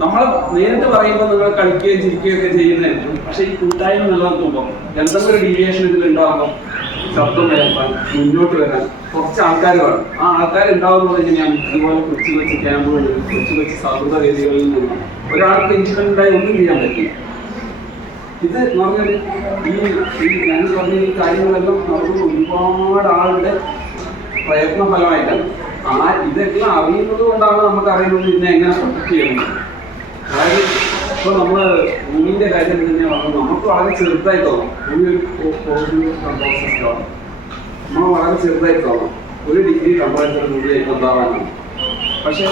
നമ്മൾ നേരിട്ട് പറയുമ്പോൾ നിങ്ങൾ കളിക്കുകയും ചിരിക്കുകയും ഒക്കെ ചെയ്യുന്നതായിരിക്കും. പക്ഷെ ഈ കൂട്ടായ്മ നിലനിർത്തുമ്പോൾ എന്തെങ്കിലും ഡീവിയേഷൻ ഇതിൽ ഉണ്ടാകുമ്പോൾ ശബ്ദം ഉയർത്താൻ മുന്നോട്ട് വരാൻ കുറച്ച് ആൾക്കാർ വേണം. ആ ആൾക്കാർ ഉണ്ടാവുന്നത് എങ്ങനെയാണ് ഇതുപോലെ കൊച്ചു കൊച്ചു ക്യാമ്പുകളിൽ കൊച്ചു വെച്ച് സൗഹൃദ വേദികളിൽ നിന്നും ഒരാൾക്ക് ഇൻസിഡന്റ് ആയി ഒന്നും ചെയ്യാൻ പറ്റില്ല. ഇത് എന്ന് പറഞ്ഞാൽ ഈ ഞാൻ പറഞ്ഞ ഈ കാര്യങ്ങളെല്ലാം നടന്നത് ഒരുപാട് ആളുടെ പ്രയത്ന ഫലമായിട്ടാണ് ആ ഇതെല്ലാം അറിയുന്നത് കൊണ്ടാണ് നമുക്ക് അറിയുന്നത് ഇതിനെ എങ്ങനെ പ്രൊട്ടക്ട് ചെയ്യണം അതായത് ഇപ്പൊ നമ്മൾ ഭൂമിന്റെ കാര്യം തന്നെ പറഞ്ഞു നമുക്ക് വളരെ ചെറുതായി തോന്നും. നമ്മൾ വളരെ ചെറുതായി തോന്നും. ഒരു ഡിഗ്രി ടെമ്പറേച്ചർ കൂടി ഉണ്ടാവാനാണ് പക്ഷെ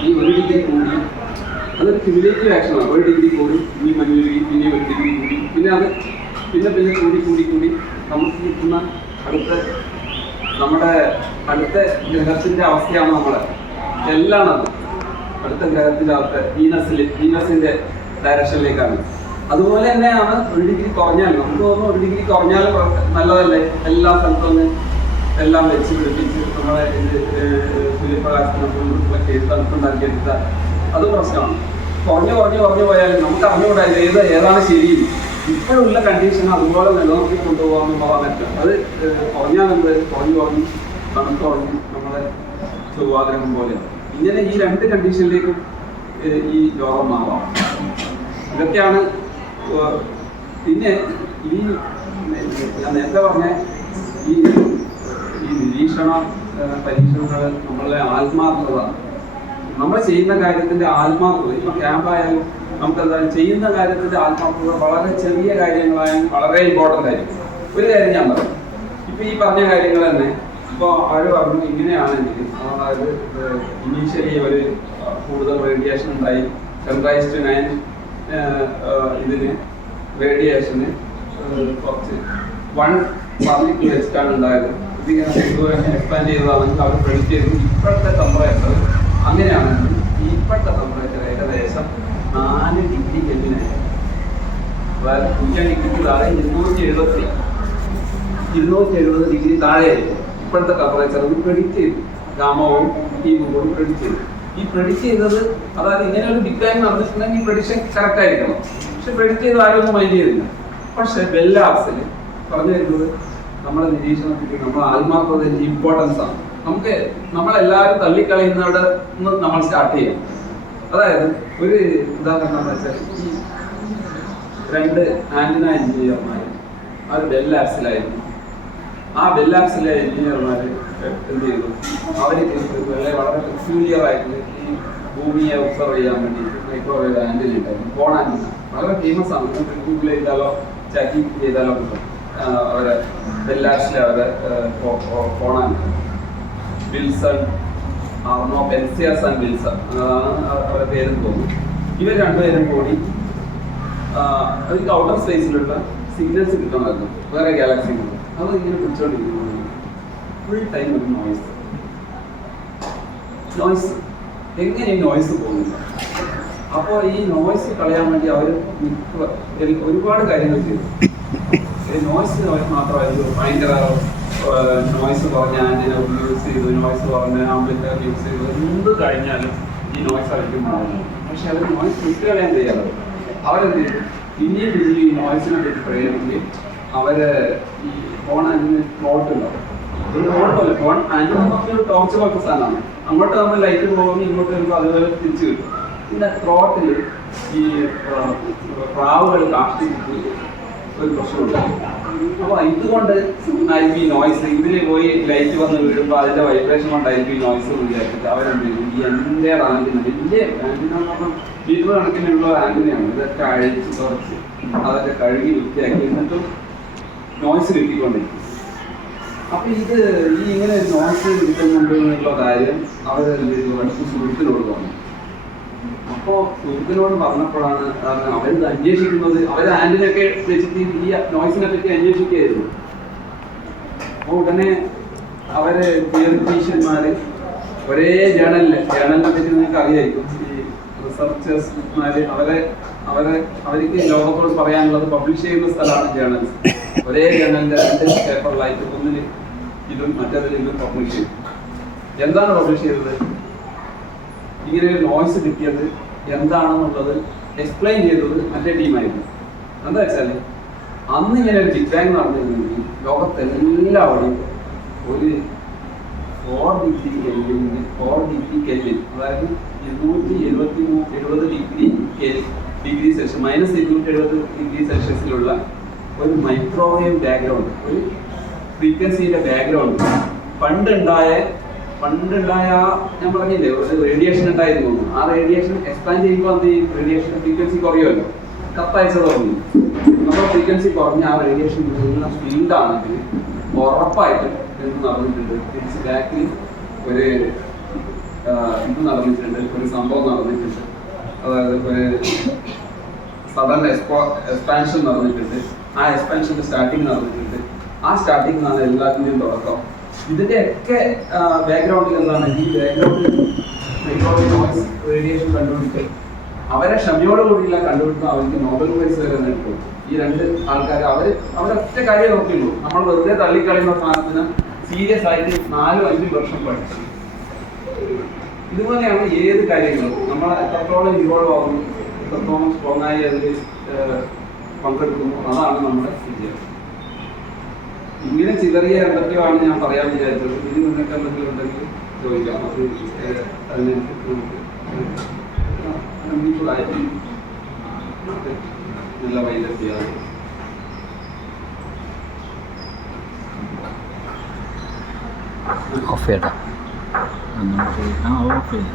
ഈ ഒരു ഡിഗ്രി കൂടി അത് ക്യുമുലേറ്റീവ് ആക്ഷനാണ് ഒരു ഡിഗ്രി കൂടി ഈ മഞ്ഞുരുകി പിന്നെ ഒരു ഡിഗ്രി കൂടി പിന്നെ അത് പിന്നെ പിന്നെ കൂടി കൂടി കൂടി നമുക്ക് കിട്ടുന്ന അടുത്ത നമ്മുടെ അടുത്ത ഗ്രഹത്തിന്റെ അവസ്ഥയാണ് നമ്മളെ. എല്ലാം അത്. അടുത്ത ഗ്രഹത്തിന്റെ അവസ്ഥ വീനസിൽ വീനസിന്റെ ഡയറക്ഷനിലേക്കാണ് അതുപോലെ തന്നെയാണ് ഒരു ഡിഗ്രി കുറഞ്ഞാൽ നമുക്ക് തോന്നുന്നു ഒരു ഡിഗ്രി കുറഞ്ഞാൽ നല്ലതല്ലേ? എല്ലാ സ്ഥലത്തും എല്ലാം വെച്ച് പിടിപ്പിച്ച് നമ്മളെ സൂര്യപ്രകാശത്തിനൊക്കെ തണുപ്പുണ്ടാക്കിയെടുത്ത അത് പ്രശ്നമാണ്. കുറഞ്ഞു കുറഞ്ഞു കുറഞ്ഞു പോയാലും നമുക്ക് അറിഞ്ഞുകൂടാ ഏത് ഏതാണ് ശരി. ഇപ്പോഴുള്ള കണ്ടീഷൻ അതുപോലെ നിലനിർത്തി കൊണ്ടുപോകാൻ പറയാൻ പറ്റും അത് കുറഞ്ഞാൽ നമ്മൾ കുറഞ്ഞു കുറഞ്ഞു തണുത്ത് നമ്മളെ ചൊവ്വാഗ്രഹം പോലെ ഇങ്ങനെ ഈ രണ്ട് കണ്ടീഷനിലേക്കും ഈ രോഗം മാറാം. ഇതൊക്കെയാണ് പിന്നെ ഈ ഞാൻ നേരത്തെ പറഞ്ഞ ഈ ഈ നിരീക്ഷണ പരീക്ഷണങ്ങൾ നമ്മളെ ആത്മാർത്ഥത. നമ്മൾ ചെയ്യുന്ന കാര്യത്തിന്റെ ആത്മാർത്ഥത ഇപ്പൊ ക്യാമ്പായാലും നമുക്ക് എന്തായാലും ചെയ്യുന്ന കാര്യത്തിന്റെ ആത്മാർത്ഥത വളരെ ചെറിയ കാര്യങ്ങളായാലും വളരെ ഇമ്പോർട്ടന്റ് ആയിരിക്കും. ഒരു കാര്യം ഞാൻ പറയാം. ഇപ്പൊ ഈ പറഞ്ഞ കാര്യങ്ങൾ തന്നെ അപ്പോൾ അവർ പറഞ്ഞു ഇങ്ങനെയാണെങ്കിൽ അതായത് ഇനീഷ്യലി ഒരു കൂടുതൽ റേഡിയേഷൻ ഉണ്ടായി. സെൻട്രൈസ് ടു നയൻ ഇതിന് റേഡിയേഷന് കുറച്ച്. വൺ പബ്ലിക് വെച്ചിട്ടാണ് ഉണ്ടായത്. ഇതിങ്ങനെ എക്സ്പാൻഡ് ചെയ്തതാണെങ്കിൽ അവർ പ്രഡിക്റ്റ് ചെയ്തു. ഇപ്പോഴത്തെ ടെമ്പറേച്ചർ അങ്ങനെയാണെങ്കിൽ ഇപ്പോഴത്തെ ടെമ്പറേച്ചർ ഏകദേശം നാല് ഡിഗ്രി കെൽവിനായി അതായത് പൂജ്യം ഡിഗ്രിക്ക് താഴെ ഇരുന്നൂറ്റി എഴുപത്തി ഇരുന്നൂറ്റി എഴുപത് ഡിഗ്രി താഴെയായിരിക്കും ഇപ്പോഴത്തെ ടെമ്പറേച്ചർ ഈ പ്രെഡിക്റ്റ് ചെയ്തു. ഗാമവും ടീമും കൂടി പ്രെഡിക്റ്റ് ചെയ്തു. ഈ പ്രെഡിക്റ്റ് ചെയ്തത് അതായത് ഇങ്ങനെ ഒരു ഡിക്ലൈൻ നടന്നിട്ടുണ്ടെങ്കിൽ പ്രഡിക്ഷൻ കറക്റ്റ് ആയിരിക്കണം. പക്ഷെ പ്രെഡിക്റ്റ് ചെയ്ത് ആരും ഒന്നും മൈൻഡ് ചെയ്തില്ല. പക്ഷെ ബെല്ലാസിൽ പറഞ്ഞു വരുന്നത് നമ്മുടെ നിരീക്ഷണത്തിൽ നമ്മുടെ ആത്മാർത്ഥതയുടെ ഇമ്പോർട്ടൻസ് ആണ്. നമുക്ക് നമ്മളെല്ലാവരും തള്ളിക്കളയുന്നവിടെ നിന്ന് നമ്മൾ സ്റ്റാർട്ട് ചെയ്യാം അതായത് ഒരു ഉദാഹരണം വെച്ചാൽ രണ്ട് ആന്റിന എഞ്ചിനീയർമാർ അവർ ബെല്ലാസിലായിരുന്നു ആ ബെല്ലാക്സിലെ എഞ്ചിനീയർമാര് എന്ത് ചെയ്തു? അവർ വളരെ പെക്യൂലിയർ ആയിട്ട് ഈ ഭൂമിയെ ഒബ്സർവ് ചെയ്യാൻ വേണ്ടി മൈക്രോവേവ് ആന്റിന ഉണ്ടായിരുന്നു ഫോൺ ആന്റിന വളരെ ഫേമസ് ആണ്. ഗൂഗിൾ ചെയ്താലോ ചാറ്റി ചെയ്താലോ കിട്ടും. അവരെ ബെല്ലാക്സിലെ അവരെ horn antenna Wilson Arno Penzias and അതാണ് അവരുടെ പേരെന്ന് തോന്നുന്നു. ഇവർ രണ്ടുപേരും കൂടി ഔട്ടർ സ്പേസിലുള്ള സിഗ്നൽസ് കിട്ടണമായിരുന്നു. വേറെ ഗാലക്സിയിൽ നിന്ന് അത് ഇങ്ങനെ പിടിച്ചോണ്ടിരിക്കുന്നു? ഫുൾ ടൈം ഒരു നോയ്സ് നോയ്സ് എങ്ങനെ നോയ്സ് പോകുന്നില്ല അപ്പോൾ ഈ നോയ്സ് കളയാൻ വേണ്ടി അവർ ഒരുപാട് കാര്യങ്ങൾ ചെയ്തു. നോയ്സ് മാത്രമല്ല ഭയങ്കര നോയ്സ് കുറഞ്ഞ ആന്റിന യൂസ് ചെയ്തു നോയ്സ് കുറഞ്ഞ ആംപ്ലിഫയർ യൂസ് ചെയ്തു. എന്ത് കഴിഞ്ഞാലും ഈ നോയ്സ് അവർക്ക് പക്ഷെ അവർ നോയ്സ് വിട്ട് കളയാൻ തയ്യാറാണ്. അവരെന്ത് ചെയ്തു പിന്നെയും പിന്നെയും ഈ നോയ്സിനെ പറ്റി പറയുകയാണെങ്കിൽ അവർ ഈ ആന്റിന് പ്ലോട്ട് ഉണ്ടാവും ആന്റിന ഒരു ടോർച്ച് പോലത്തെ സാധനമാണ്. അങ്ങോട്ട് നമ്മൾ ലൈറ്റ് പോകുമ്പോൾ ഇങ്ങോട്ട് വരുമ്പോൾ അതുപോലെ തിരിച്ചു കിട്ടും. പിന്നെ ത്രോട്ടിൽ ഈ പ്രാവുകൾ കാഷ്ടിച്ചിട്ട് ഒരു പ്രശ്നമുണ്ട്. അപ്പൊ ഇതുകൊണ്ട് ആയിരിക്കും ഈ നോയ്സ് ഇതിൽ പോയി ലൈറ്റ് വന്ന് വീഴുമ്പോൾ അതിന്റെ വൈബ്രേഷൻ കൊണ്ടായിരിക്കും ഈ നോയ്സ് എന്ന് വിചാരിച്ചിട്ട് അവരെന്ത് ഈ എന്റെ ആന്റിന വലിയ മീറ്റർ കണക്കിനുള്ള ആന്റിനയാണ് ഇതൊക്കെ അഴിച്ച് കുറച്ച് അതൊക്കെ കഴുകി വൃത്തിയാക്കി. എന്നിട്ടും നോയ്സ് കിട്ടിക്കൊണ്ടിരിക്കും അപ്പൊ ഇത് ഈ ഇങ്ങനെ നോയ്സ് കിട്ടുന്നുണ്ട് എന്നുള്ള കാര്യം അവർ സുഹൃത്തിനോട് പറഞ്ഞു. അപ്പോ സുഹൃത്തിനോട് പറഞ്ഞപ്പോഴാണ് അവരിത് അന്വേഷിക്കുന്നത്. അവർ ആന്റിനൊക്കെ വെച്ചിട്ട് ഈ നോയ്സിനെ പറ്റി അന്വേഷിക്കുകയായിരുന്നു. അപ്പൊ ഉടനെ അവർ തിയറിറ്റീഷ്യന്മാര് ഒരേ ജേണലിൽ ജേണലിനെ പറ്റി നിങ്ങൾക്ക് അറിയായിരിക്കും. റിസർച്ചേഴ്സ്മാര് അവരെ അവരെ അവർക്ക് ലോകത്തോട് പറയാനുള്ളത് പബ്ലിഷ് ചെയ്യുന്ന സ്ഥലമാണ് ജേണൽസ് ഒരേ ജേണലിന്റെ രണ്ട് പേപ്പറിലായിട്ട് ഒന്നിന് ഇതും മറ്റേതിൽ ഇതും പബ്ലിഷ് ചെയ്തു. എന്താണ് പബ്ലിഷ് ചെയ്തത്? ഇങ്ങനെ ഒരു നോയ്സ് കിട്ടിയത് എന്താണെന്നുള്ളത് എക്സ്പ്ലെയിൻ ചെയ്തത് മറ്റേ ടീമായിരുന്നു എന്താ വെച്ചാൽ അന്ന് ഇങ്ങനെ ഒരു ബിഗ് നടന്നിരുന്നെങ്കിൽ ലോകത്തെല്ലാവരും ഒരു ഫോർ ഡിഗ്രി കെല്ലിന് ഫോർ ഡിഗ്രി കെല്ലിൽ അതായത് ഇരുന്നൂറ്റി എഴുപത്തി മൂ എഴുപത് ഡിഗ്രി ഡിഗ്രി സെൽഷ്യസ് മൈനസ് ഇരുന്നൂറ്റി എഴുപത് ഡിഗ്രി സെൽഷ്യസിലുള്ള ഒരു മൈക്രോവേവ് ബാക്ക്ഗ്രൗണ്ട് ഒരു ഫ്രീക്വൻസിയുടെ ബാക്ക്ഗ്രൗണ്ട് പണ്ടുണ്ടായ പണ്ടുണ്ടായ ഞാൻ പറഞ്ഞില്ലേ ഒരു റേഡിയേഷൻ ഉണ്ടായിരുന്നു ആ റേഡിയേഷൻ എക്സ്പാൻഡ് ചെയ്യുമ്പോൾ അത് ഈ റേഡിയേഷൻ ഫ്രീക്വൻസി കുറയുമല്ലോ. കത്തയച്ച തുടങ്ങി. അപ്പോൾ ഫ്രീക്വൻസി കുറഞ്ഞ ആ റേഡിയേഷൻ വരുന്ന ഫീൽഡ് ആണെങ്കിൽ ഉറപ്പായിട്ടും എന്ത് നടന്നിട്ടുണ്ട്. തിരിച്ച് ബാക്കിൽ ഒരു ഇത് നടന്നിട്ടുണ്ട്. ഒരു സംഭവം നടന്നിട്ടുണ്ട്. അതായത് ഒരു സദൻ എക്സ്പോ എക്സ്പാൻഷൻ നടന്നിട്ടുണ്ട്. ആ എക്സ്പാൻഷൻ സ്റ്റാർട്ടിങ് നടന്നിട്ടുണ്ട്. ആ സ്റ്റാർട്ടിങ് ആണ് എല്ലാത്തിന്റെയും തുടക്കം. ഇതിന്റെ ഒക്കെ ബാക്ക്ഗ്രൗണ്ടിൽ എന്താണ്? ഈ ബാക്ക്ഗ്രൗണ്ടിൽ നോയ്സ് റേഡിയേഷൻ കണ്ടുപിടിക്കൽ. അവരെ ക്ഷമയോടുകൂടിയില്ല കണ്ടുപിടുത്തം അവർക്ക് നോബൽ പ്രൈസ് വരെ നേടിക്കും ഈ രണ്ട് ആൾക്കാർ അവർ അവരൊക്കെ കാര്യം നോക്കിയുള്ളൂ. നമ്മൾ വെറുതെ തള്ളിക്കളയുന്ന സാധനത്തിന് സീരിയസ് ആയിട്ട് നാലും അഞ്ചും വർഷം പഠിച്ചു. ഇതുപോലെയാണ് ഏത് കാര്യങ്ങളും. നമ്മൾ എത്രത്തോളം ഇൻവോൾവ് ആവുന്നു. എത്രത്തോളം സ്ട്രോങ് ആയി അതിൽ പങ്കെടുക്കുന്നു അതാണ് നമ്മുടെ വിജയം. ഇങ്ങനെ ചിതറിയ എന്തൊക്കെയാണ് ഞാൻ പറയാൻ വിചാരിച്ചത്? ഇനി നിങ്ങൾക്ക് എന്തെങ്കിലും ഉണ്ടെങ്കിൽ ചോദിക്കാം. അത് അതിനനുസരിച്ച് നമുക്ക് നമുക്ക് നല്ല വൈദ്യുതി ചെയ്യാം ഓഫ് ചെയ്യട്ടോ. ആ ഓഫ് ചെയ്യാം.